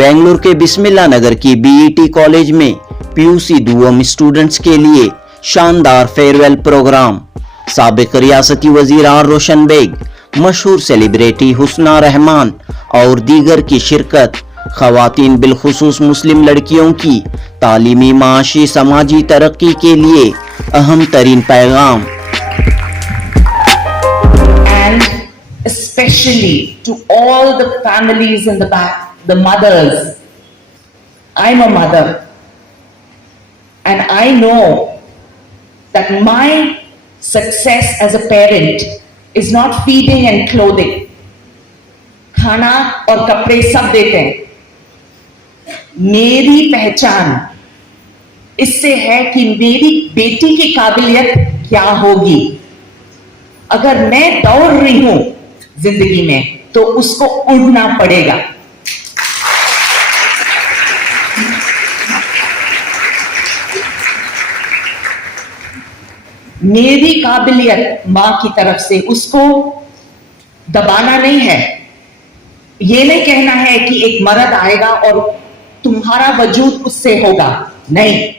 बेंगलुरु के बिस्मिल्लाह नगर की BET college में पीयूसी दुआम स्टूडेंट्स के लिए शानदार फेयरवेल प्रोग्राम। साबिक रियासती वजीर रोशन बेग, मशहूर सेलिब्रिटी हुस्ना रहमान और दीगर की शिरकत। खवातीन बिलखुसूस मुस्लिम लड़कियों की तालीमी, माशी, समाजी तरक्की के लिए अहम तरीन पैगाम। Especially to all the families in the back, the mothers. I'm a mother and I know that my success as a parent is not feeding and clothing. खाना और कपड़े सब देते हैं। मेरी पहचान इससे है कि मेरी बेटी की काबिलियत क्या होगी। अगर मैं दौड़ रही हूं जिंदगी में तो उसको उड़ना पड़ेगा। मेरी काबिलियत मां की तरफ से उसको दबाना नहीं है। ये नहीं कहना है कि एक मर्द आएगा और तुम्हारा वजूद उससे होगा, नहीं।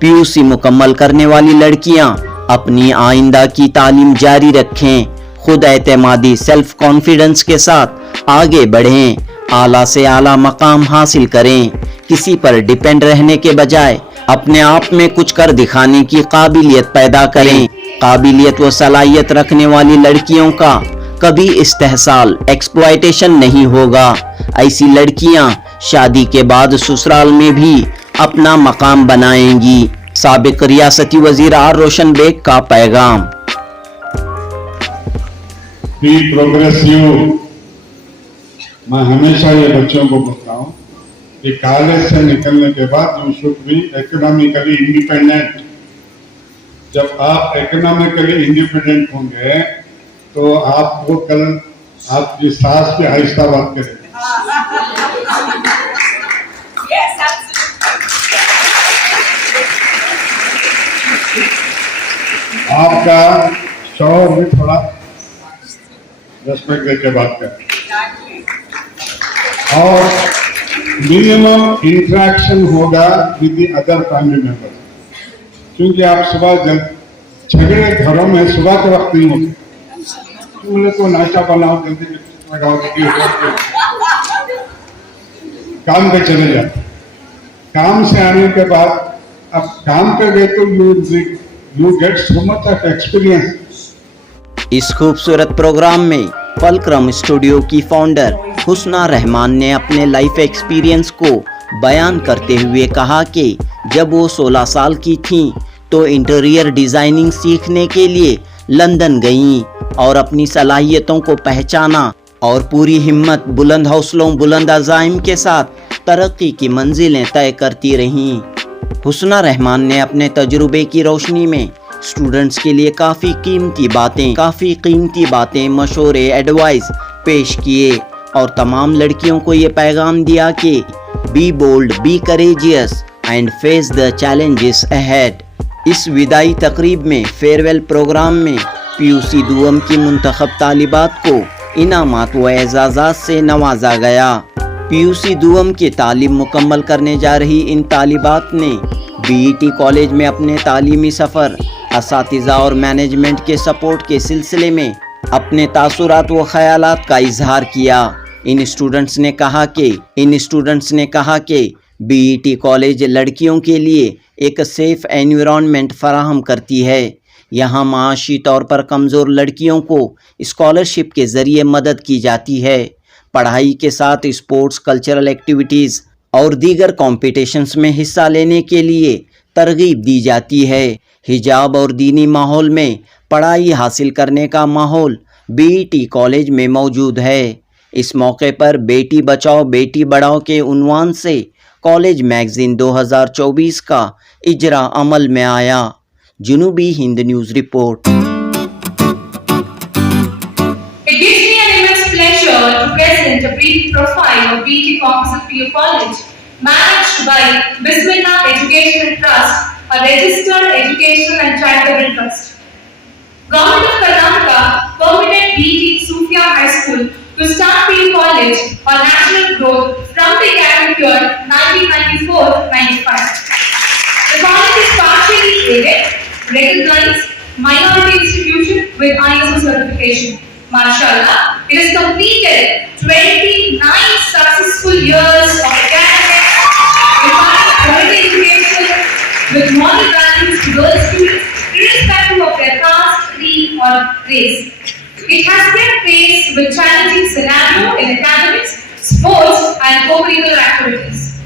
पीयूसी मुकम्मल करने वाली लड़कियां अपनी आइंदा की तालीम जारी रखें, खुद एतमादी सेल्फ कॉन्फिडेंस के साथ आगे बढ़ें, आला से आला मकाम हासिल करें। किसी पर डिपेंड रहने के बजाय अपने आप में कुछ कर दिखाने की काबिलियत पैदा करें। काबिलियत व सलाहियत रखने वाली लड़कियों का कभी इस्तेहसाल, एक्सप्लॉयटेशन नहीं होगा। ऐसी लड़कियां शादी के बाद ससुराल में भी अपना मकाम बनाएंगी। साबिक रियासती वजीर रोशन बेग का पैगाम। Be progressive. मैं हमेशा ये बच्चों को बोलता हूँ कि कॉलेज से निकलने के बाद you should be economically independent. जब आप इकोनॉमिकली इंडिपेंडेंट होंगे तो आपको कल आपकी सास भी आहिस्ता बात करेगी। आपका शौहर भी थोड़ा रेस्पेक्ट देके बात करें और मिनिमम इंटरेक्शन होगा with the other family member. क्योंकि आप सुबह जब झगड़े घरों में सुबह के वक्त नहीं होते, चूल्हे को नाश्ता बनाओ, जल्दी लगाओ, काम पे चले जाते। काम से आने के बाद अब काम पे गए तो you get so much of experience. इस खूबसूरत प्रोग्राम में फुलक्रम स्टूडियो की फाउंडर हुस्ना रहमान ने अपने लाइफ एक्सपीरियंस को बयान करते हुए कहा कि जब वो 16 साल की थीं तो इंटीरियर डिजाइनिंग सीखने के लिए लंदन गईं और अपनी सलाहियतों को पहचाना और पूरी हिम्मत, बुलंद हौसलों, बुलंद अज़ाइम के साथ तरक्की की मंजिलें तय करती रहीं। हुस्ना रहमान ने अपने तजुर्बे की रोशनी में स्टूडेंट्स के लिए काफ़ी कीमती बातें, मशवरे, एडवाइस पेश किए और तमाम लड़कियों को ये पैगाम दिया कि be bold, be courageous and face the challenges ahead. इस विदाई तकरीब में फेयरवेल प्रोग्राम में पीयूसी दुआम की मुंतखब तालिबात को इनामात व एजाज़ात से नवाजा गया। पीयूसी दुआम की तालीम मुकम्मल करने जा रही इन तालिबात ने बीईटी कॉलेज में अपने तालीमी सफ़र, असातिज़ा और मैनेजमेंट के सपोर्ट के सिलसिले में अपने तासुरात व ख़यालात का इजहार किया। इन स्टूडेंट्स ने कहा कि बीईटी कॉलेज लड़कियों के लिए एक सेफ़ एनवायरनमेंट फराहम करती है। यहाँ माशी तौर पर कमज़ोर लड़कियों को स्कॉलरशिप के ज़रिए मदद की जाती है। पढ़ाई के साथ स्पोर्ट्स, कल्चरल एक्टिविटीज़ और दीगर कॉम्पिटिशन्स में हिस्सा लेने के लिए तरगीब दी जाती है। हिजाब और दीनी माहौल में पढ़ाई हासिल करने का माहौल बीईटी कॉलेज में मौजूद है। इस मौके पर बेटी बचाओ बेटी बढ़ाओ के उन्वान से कॉलेज मैगजीन 2024 का इजरा अमल में आया। जुनूबी हिंद न्यूज़ रिपोर्ट। To present a brief profile of Beti Composite PU College, managed by Bismillah Educational Trust, a registered educational and charitable trust. Government of Karnataka permitted Beti Sufia High School to start PU College for national growth from the academic year 1994-95. The college is partially aided, recognized minority institution with ISO certification. Mashallah, it has completed 29 successful years of academic, imparting quality education with moral values to girl students, irrespective of their caste, creed, or race. It has kept pace with challenging scenario in academics, sports, and co-curricular activities.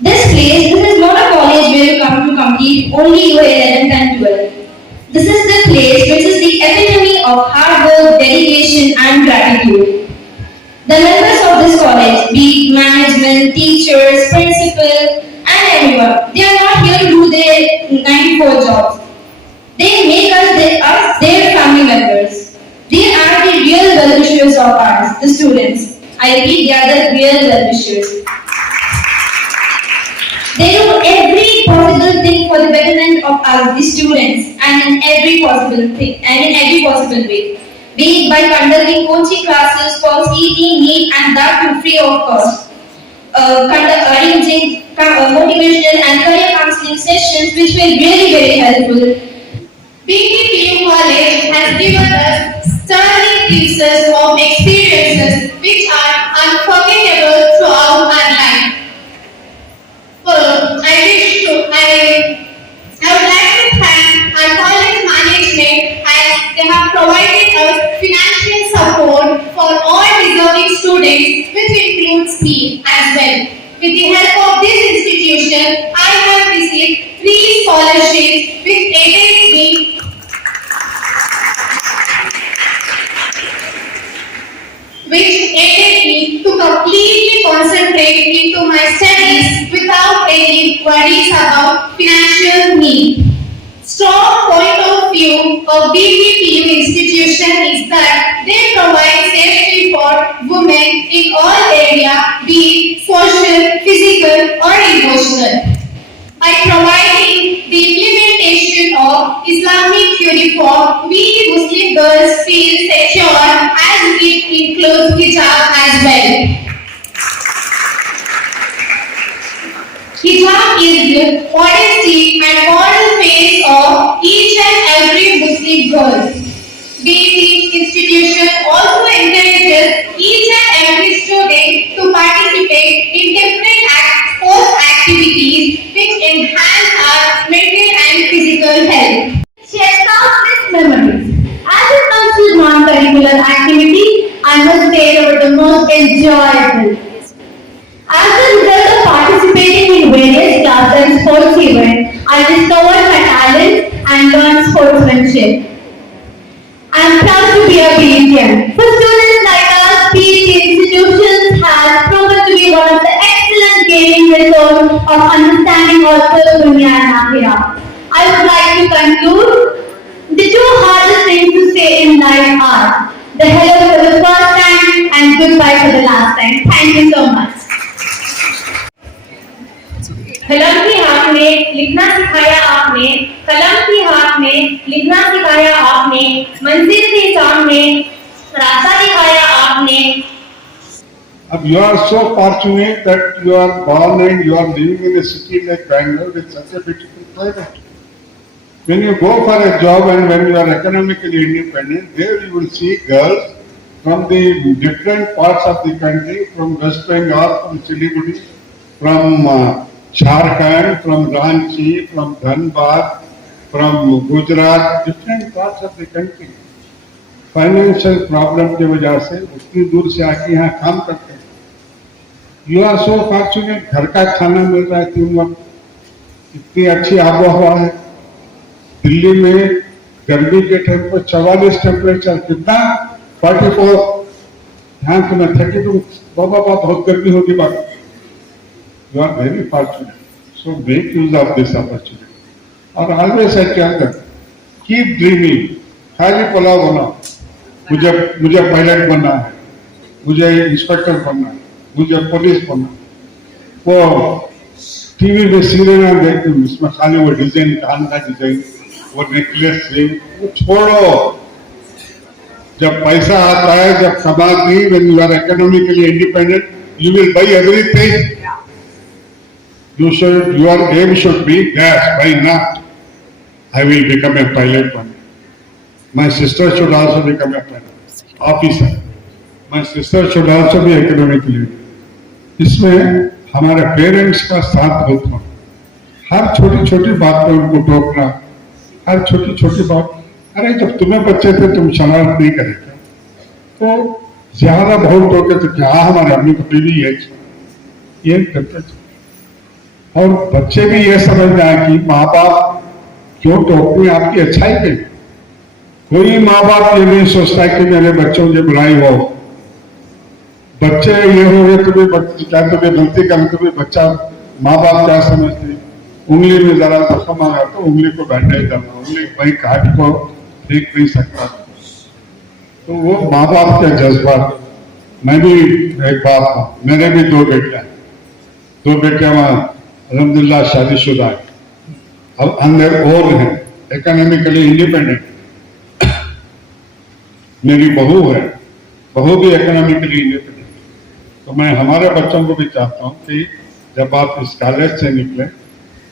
This is not a college where you come to complete only your 11th and 12th. This is the place which is the epitome of hard work, dedication and gratitude. The members of this college, be it management, teachers, principal and everyone, they are not here to do their 94 jobs. They make us their family members. They are the real well-wishers of ours, the students. I repeat, they are the real well-wishers. They do every possible thing for the betterment of us, the students, and in every possible way. Be it by conducting coaching classes for CET, NEET, and that too free of cost. Arranging motivational and career counseling sessions, which were really very helpful. BTPU College has given us sterling pieces of experiences which are unforgettable throughout our life. I would like to thank our college management as they have provided us financial support for all deserving students, which includes me as well. With the help of this institution, I have received 3 scholarships which aided me to completely concentrate into my studies without any worries about financial need. Strong point of view of BTPU institution is that they provide safety for women in all areas, be it social, physical or emotional. By providing the implementation of Islamic uniform, we Muslim girls feel secure as it includes hijab as well. Hijab is the modesty and moral face of each and every Muslim girl. BT institution also encourages each and every student to participate in different sports activities which enhance our mental and physical health. Share countless memories. As it comes to non-curricular activity, I must say they were the most enjoyable. As a result of participating in various clubs and sports events, I discovered my talent and learned sportsmanship. I am proud to be a BTM. For students like us, BT institutions have proven to be one of the excellent gaining resource of understanding also dunya and akhirah. I would like to conclude. The 2 hardest things to say in life are the hello for the first time and goodbye for the last time. Thank you so much. कलम की हाथ में लिखना सिखाया आपने, कलम की हाथ में लिखना सिखाया आपने, मंजिल के सामने रास्ता दिखाया आपने. अब you are so fortunate that you are born and you are living in a city like Bangalore with such a beautiful climate. When you go for a job and when you are economically independent, there you will see girls from the different parts of the country, from West Bengal, from Siliguri, from Jharkhand, from Ranchi, from Dhanbad, from Gujarat, different parts of the country. Financial problem की वजह से उतनी दूर से आके यहाँ काम करते हैं. You are so fortunate, घर का खाना मिल रहा है 3 वक्त, इतनी अच्छी आबोहवा है. दिल्ली में गर्मी के टाइम पर 44 टेम्परेचर, कितना 44, यहाँ तो मैं 32, बाबा बहुत गर्मी होगी बात. You are very fortunate. So make use of this opportunity. और always I tell them, keep dreaming. खाली पुलाव बनाओ. मुझे पायलट बनना है, मुझे इंस्पेक्टर बनना है, मुझे पुलिस बनना है. वो टीवी में सीरियल में देखते हैं, उसमें खाली वो डिजाइन, कान का डिजाइन, वो नेकलेस रिंग, वो छोड़ो. जब पैसा आता है, जब कमाती, when you are economically independent, You will buy everything. Your aim should be, yes, why not? I will become a pilot one day. My sister should also become a pilot, officer. My sister should also be economically. इसमें हमारे parents का साथ बहुत हो. हर छोटी छोटी बात पे उनको टोकना, हर छोटी छोटी बात. अरे जब तुम्हें बच्चे थे तुम शरारत नहीं करे थे, तो ज्यादा बहुत टोके तो क्या हमारे अम्मी को भी ये करते थे. और बच्चे भी ये समझ रहे हैं कि माँ बाप जो टोकते हैं आपकी अच्छाई के. कोई माँ बाप ये नहीं सोचता कि मेरे बच्चों की बुराई हो. बच्चे ये हो गए तुम्हें क्या तुम्हें गलती कर तुम्हें बच्चा माँ बाप क्या समझते, उंगली में जरा जख्म आ गया तो उंगली को बैंडेज डालना, उंगली भाई काट को देख नहीं सकता. तो वो माँ बाप के जज्बात. मैं भी एक बाप हूँ, मेरे भी दो बेटियां वहाँ अलहमदुलिल्लाह शादीशुदा है, अब अंदर और है, इकोनॉमिकली इंडिपेंडेंट. मेरी बहू है, बहू भी इकोनॉमिकली इंडिपेंडेंट. तो मैं हमारे बच्चों को भी चाहता हूँ कि जब आप इस कॉलेज से निकले,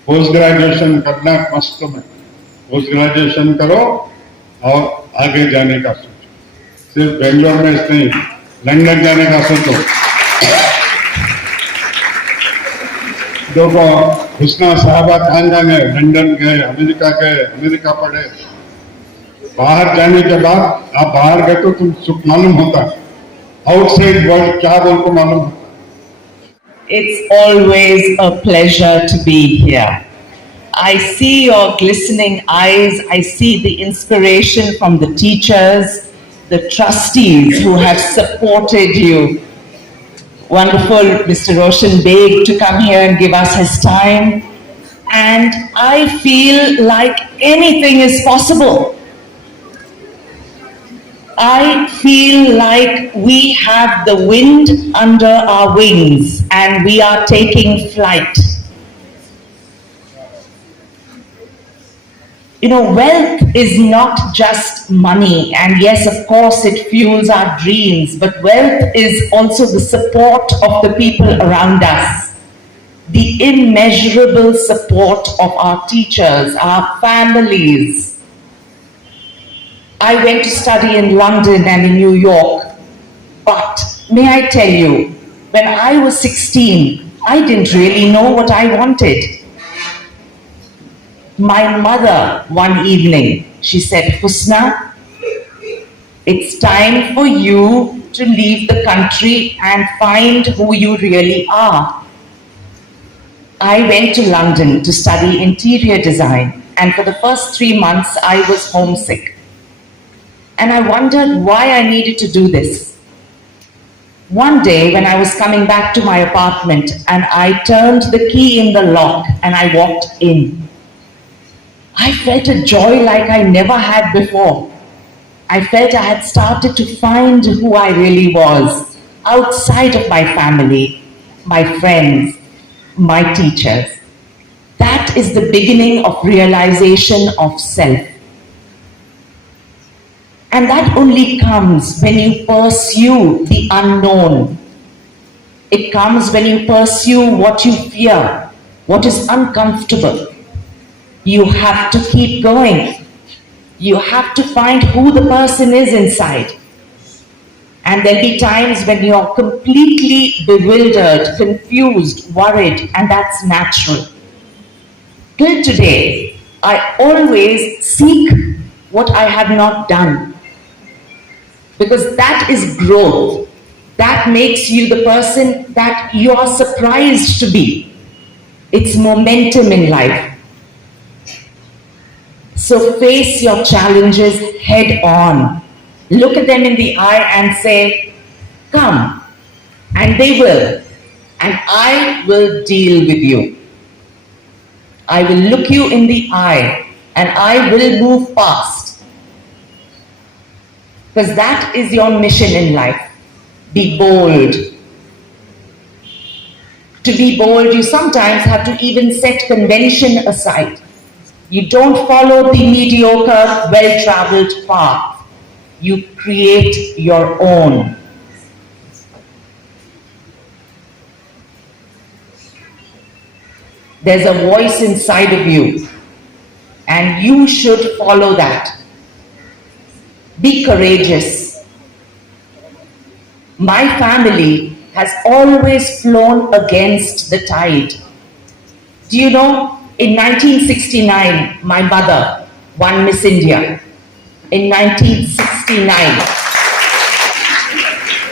पोस्ट ग्रेजुएशन करना मस्त में, पोस्ट ग्रेजुएशन करो और आगे जाने का सोचो. सिर्फ बेंगलोर में नहीं, लंदन जाने का सोचो. देखो हुस्ना साहबा खान गए, लंदन गए, अमेरिका पढ़े. बाहर जाने के बाद आप बाहर गए तो तुम सुख मालूम होता, आउटसाइड वर्ल्ड क्या बोल को मालूम होता. It's always a pleasure to be here. I see your glistening eyes. I see the inspiration from the teachers, the trustees who have supported you. Wonderful Mr. Roshan Baig to come here and give us his time. And I feel like anything is possible. I feel like we have the wind under our wings and we are taking flight. You know, wealth is not just money, and yes, of course, it fuels our dreams, but wealth is also the support of the people around us, the immeasurable support of our teachers, our families. I went to study in London and in New York, but may I tell you, when I was 16, I didn't really know what I wanted. My mother, one evening, she said, Husna, it's time for you to leave the country and find who you really are. I went to London to study interior design, and for the first 3 months, I was homesick. And I wondered why I needed to do this. One day, when I was coming back to my apartment, and I turned the key in the lock and I walked in, I felt a joy like I never had before. I felt I had started to find who I really was outside of my family, my friends, my teachers. That is the beginning of realization of self. And that only comes when you pursue the unknown. It comes when you pursue what you fear, what is uncomfortable. You have to keep going. You have to find who the person is inside. And there'll be times when you're completely bewildered, confused, worried, and that's natural. Till today, I always seek what I have not done. Because that is growth. That makes you the person that you are surprised to be. It's momentum in life. So face your challenges head on. Look at them in the eye and say, come. And they will. And I will deal with you. I will look you in the eye and I will move past. Because that is your mission in life. Be bold. To be bold, you sometimes have to even set convention aside. You don't follow the mediocre, well-traveled path. You create your own. There's a voice inside of you, and you should follow that. Be courageous. My family has always flown against the tide. Do you know, in 1969, my mother won Miss India. In 1969.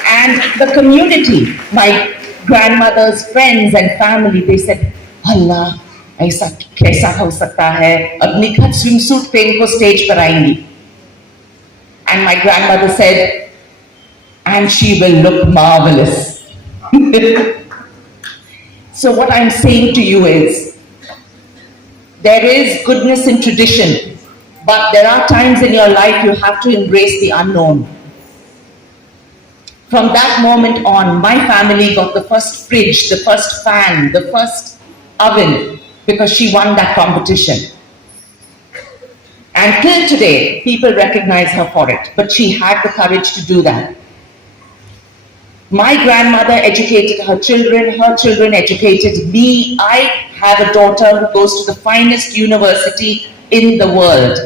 And the community, my grandmother's friends and family, they said, Allah, ऐसा कैसा हो सकता है, अपनी घर swimsuit पहन को stage पर आएंगी. And my grandmother said, and she will look marvelous. So what I'm saying to you is, there is goodness in tradition, but there are times in your life you have to embrace the unknown. From that moment on, my family got the first fridge, the first fan, the first oven, because she won that competition. And till today, people recognize her for it, but she had the courage to do that. My grandmother educated her children educated me. I have a daughter who goes to the finest university in the world,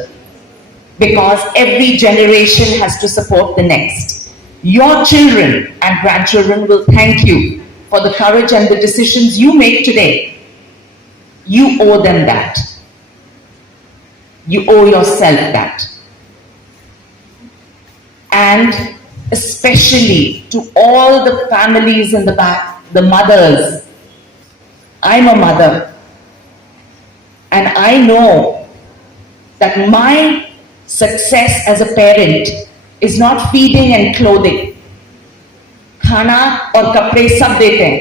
because every generation has to support the next. Your children and grandchildren will thank you for the courage and the decisions you make today. You owe them that. You owe yourself that. And especially to all the families in the back, the mothers. I'm a mother, and I know that my success as a parent is not feeding and clothing. खाना और कपड़े सब देते हैं.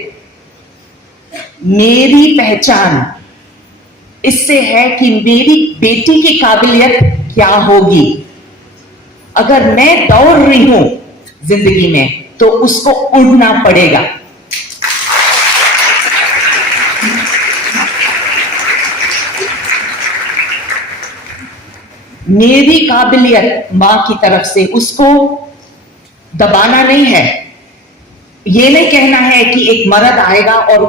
मेरी पहचान इससे है कि मेरी बेटी की काबिलियत क्या होगी. अगर मैं दौड़ रही हूं जिंदगी में, तो उसको उड़ना पड़ेगा. मेरी काबिलियत मां की तरफ से, उसको दबाना नहीं है. ये नहीं कहना है कि एक मर्द आएगा और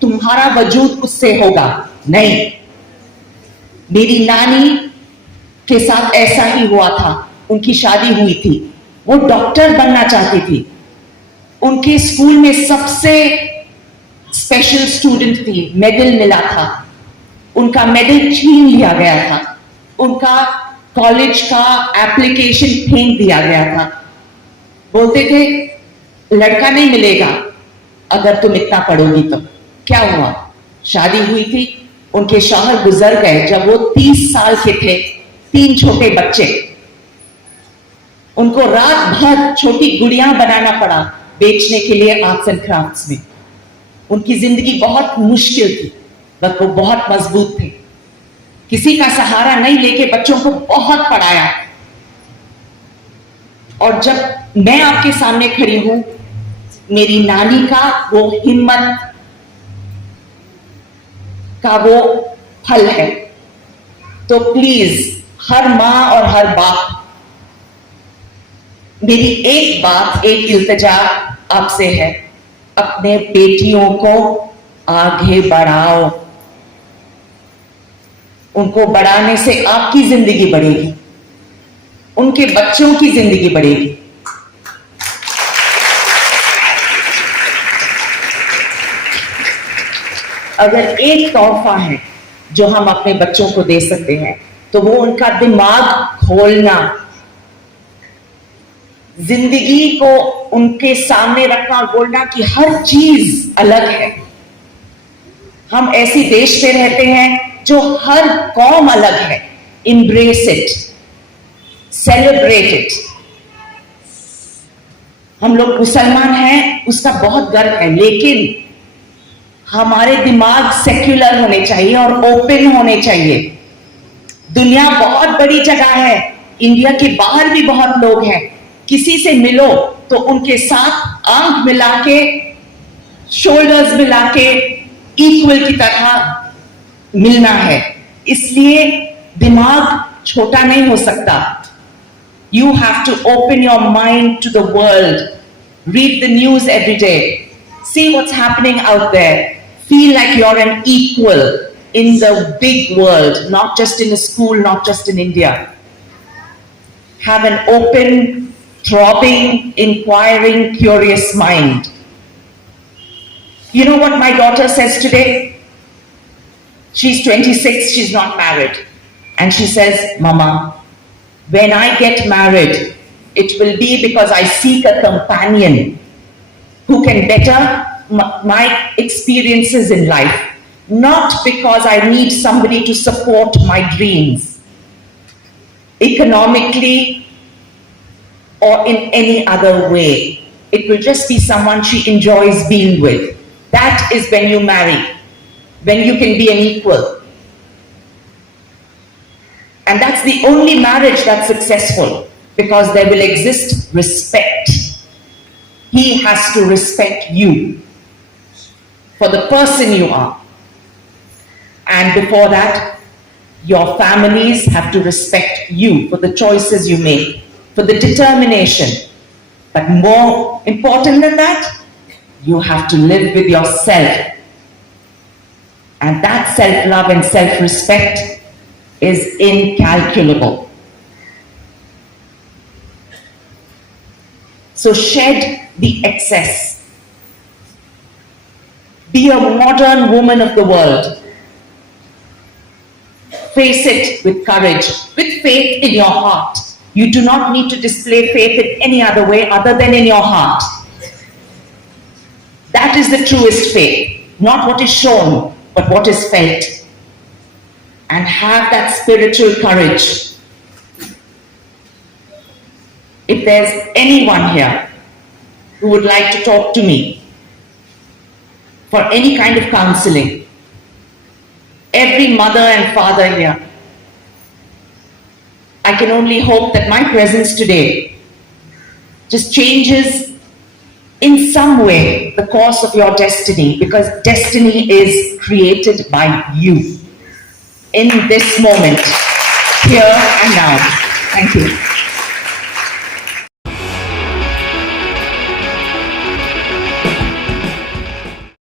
तुम्हारा वजूद उससे होगा. नहीं. मेरी नानी के साथ ऐसा ही हुआ था. उनकी शादी हुई थी, वो डॉक्टर बनना चाहती थी. उनके स्कूल में सबसे स्पेशल स्टूडेंट थी, मेडल मिला था. उनका मेडल छीन लिया गया था. उनका कॉलेज का एप्लीकेशन फेंक दिया गया था. बोलते थे लड़का नहीं मिलेगा अगर तुम इतना पढ़ोगी तो. क्या हुआ? शादी हुई थी, उनके शौहर गुजर गए जब वो 30 साल के थे. 3 छोटे बच्चे. उनको रात भर छोटी गुड़ियां बनाना पड़ा बेचने के लिए आर्ट्स एंड क्राफ्ट्स में. उनकी जिंदगी बहुत मुश्किल थी, बट वो बहुत मजबूत थे. किसी का सहारा नहीं लेके बच्चों को बहुत पढ़ाया. और जब मैं आपके सामने खड़ी हूं, मेरी नानी का वो हिम्मत का वो फल है. तो प्लीज हर मां और हर बाप, मेरी एक बात, एक इल्तिजा आपसे है, अपने बेटियों को आगे बढ़ाओ. उनको बढ़ाने से आपकी जिंदगी बढ़ेगी, उनके बच्चों की जिंदगी बढ़ेगी. अगर एक तोहफा है जो हम अपने बच्चों को दे सकते हैं, तो वो उनका दिमाग खोलना, जिंदगी को उनके सामने रखना और बोलना कि हर चीज अलग है. हम ऐसे देश पे रहते हैं जो हर कौम अलग है. Embrace it, celebrate it. हम लोग मुसलमान हैं, उसका बहुत गर्व है, लेकिन हमारे दिमाग सेक्युलर होने चाहिए और ओपन होने चाहिए. दुनिया बहुत बड़ी जगह है, इंडिया के बाहर भी बहुत लोग हैं. किसी से मिलो तो उनके साथ आंख मिला के, शोल्डर्स मिला के, इक्वल की तरह मिलना है. इसलिए दिमाग छोटा नहीं हो सकता. You have to open your mind to the world. Read the news every day. See what's happening out there. Feel like you're an equal. in the big world, not just in a school, not just in India. Have an open, throbbing, inquiring, curious mind. You know what my daughter says today? She's 26, she's not married. And she says, Mama, when I get married, it will be because I seek a companion who can better my experiences in life, not because I need somebody to support my dreams, economically or in any other way. It will just be someone she enjoys being with. That is when you marry, when you can be an equal. And that's the only marriage that's successful, because there will exist respect. He has to respect you for the person you are. And before that, your families have to respect you for the choices you make, for the determination. But more important than that, you have to live with yourself. And that self-love and self-respect is incalculable. So shed the excess. Be a modern woman of the world. Face it with courage, with faith in your heart. You do not need to display faith in any other way other than in your heart. That is the truest faith, not what is shown, but what is felt. And have that spiritual courage. If there's anyone here who would like to talk to me for any kind of counseling, every mother and father here, I can only hope that my presence today just changes in some way the course of your destiny, because destiny is created by you in this moment, here and now. Thank you.